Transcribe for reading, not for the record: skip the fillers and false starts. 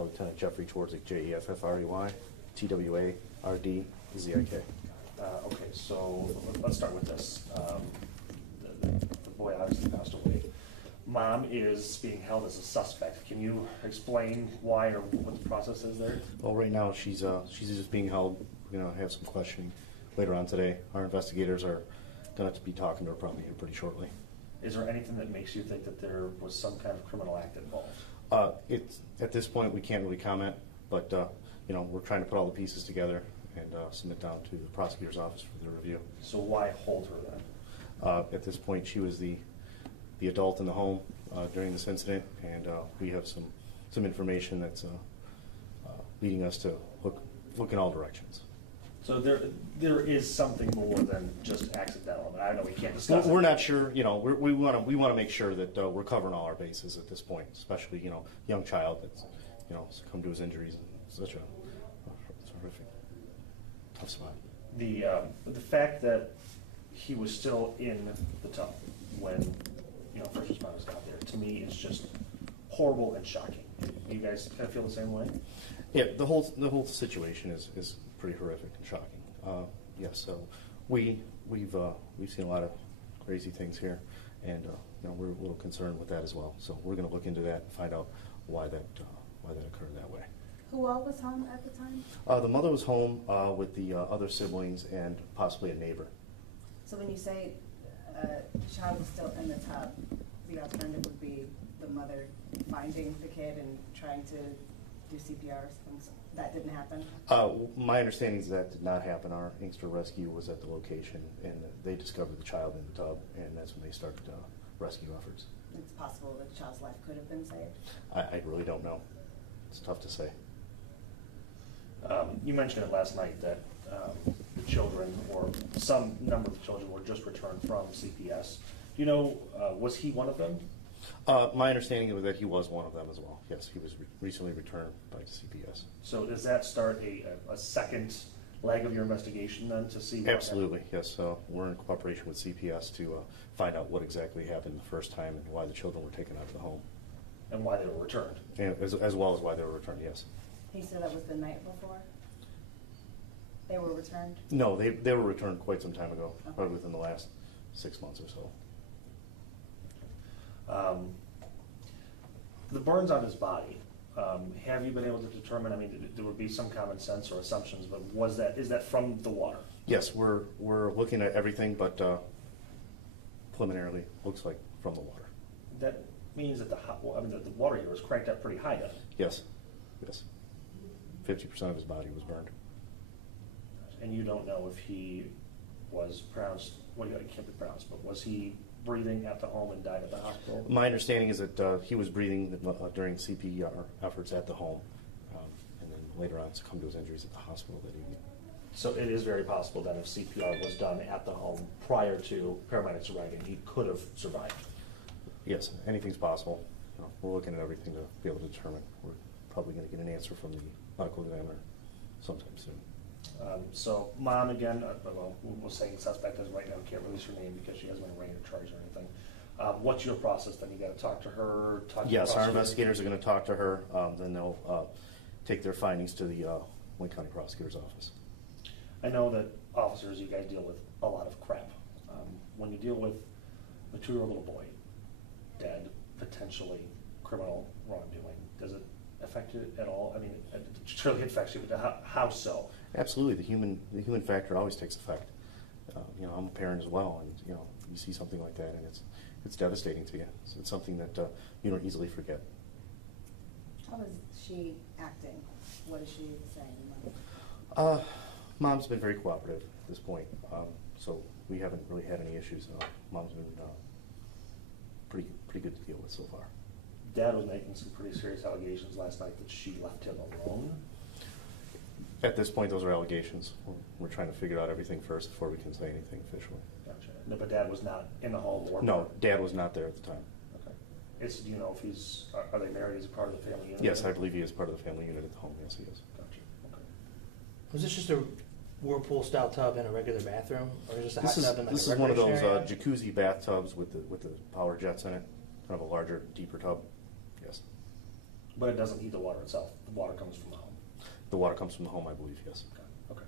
Lieutenant Jeffrey Twardzik, Jeffrey, Twardzik. Okay, so let's start with this. The boy obviously passed away. Mom is being held as a suspect. Can you explain why or what the process is there? Well, right now she's just being held. We're going to have some questioning later on today. Our investigators are going to be talking to her probably here pretty shortly. Is there anything that makes you think that there was some kind of criminal act involved? At this point, we can't really comment, but we're trying to put all the pieces together and submit down to the prosecutor's office for their review. So why hold her then? At this point, she was the adult in the home during this incident, and we have some information that's leading us to look in all directions. So there is something more than just accidental. I know we can't discuss. We're not sure. We want to make sure that we're covering all our bases at this point, especially young child that's succumbed to his injuries and such a horrific, tough spot. The fact that he was still in the tub when first responders got there, to me is just horrible and shocking. You guys kind of feel the same way? Yeah, the whole situation is pretty horrific and shocking. Yes, so we've seen a lot of crazy things here, and we're a little concerned with that as well. So we're going to look into that and find out why that occurred that way. Who all was home at the time? The mother was home with the other siblings and possibly a neighbor. So when you say the child was still in the tub, the alternative would be the mother finding the kid and trying to do CPR. That didn't happen? My understanding is that did not happen. Our Inkster rescue was at the location, and they discovered the child in the tub, and that's when they started rescue efforts. It's possible that the child's life could have been saved? I really don't know. It's tough to say. You mentioned it last night that the children, or some number of children, were just returned from CPS. Do you know, was he one of them? My understanding was that he was one of them as well. Yes, he was recently returned by CPS. So does that start a second leg of your investigation then to see? Absolutely, yes. We're in cooperation with CPS to find out what exactly happened the first time and why the children were taken out of the home. And why they were returned. And as well as why they were returned, yes. He said that was the night before they were returned? No, they were returned quite some time ago, okay. Probably within the last 6 months or so. The burns on his body, have you been able to determine, I mean, there would be some common sense or assumptions, but is that from the water? Yes, we're looking at everything, but preliminarily looks like from the water. That means that the water here was cranked up pretty high then? Yes, yes. 50% of his body was burned. And you don't know if he was pronounced, it can't be pronounced, but was he breathing at the home and died at the hospital? My understanding is that he was breathing during CPR efforts at the home, and then later on succumbed to his injuries at the hospital that evening. So it is very possible that if CPR was done at the home prior to paramedics arriving, he could have survived? Yes, anything's possible. We're looking at everything to be able to determine. We're probably going to get an answer from the medical examiner sometime soon. So mom, again, we're saying suspect as right now, can't release her name because she hasn't been arraigned or charged or anything. What's your process then? You got to talk to her? Yes, our investigators are going to talk to her. Then they'll take their findings to the Wayne County Prosecutor's Office. I know that officers, you guys deal with a lot of crap. When you deal with a 2-year-old little boy, dead, potentially criminal wrongdoing, does it affect you at all? I mean, it surely affects you, but how so? Absolutely, the human factor always takes effect. I'm a parent as well, and you see something like that, and it's devastating to you. So it's something that you don't easily forget. How is she acting? What is she saying? Mom's been very cooperative at this point, so we haven't really had any issues. Mom's been pretty good to deal with so far. Dad was making some pretty serious allegations last night that she left him alone. At this point, those are allegations. We're trying to figure out everything first before we can say anything officially. Gotcha. No, but Dad was not in the home? Or no, Dad was not there at the time. Okay. Do you know if are they married as a part of the family unit? Yes, I believe he is part of the family unit at the home. Yes, he is. Gotcha. Okay. Was this just a whirlpool-style tub in a regular bathroom, or just a hot tub in like This a is one of those area? jacuzzi bathtubs with the power jets in it, kind of a larger, deeper tub. Yes. But it doesn't heat the water itself, the water comes from the home. The water comes from the home, I believe, yes. Okay, okay.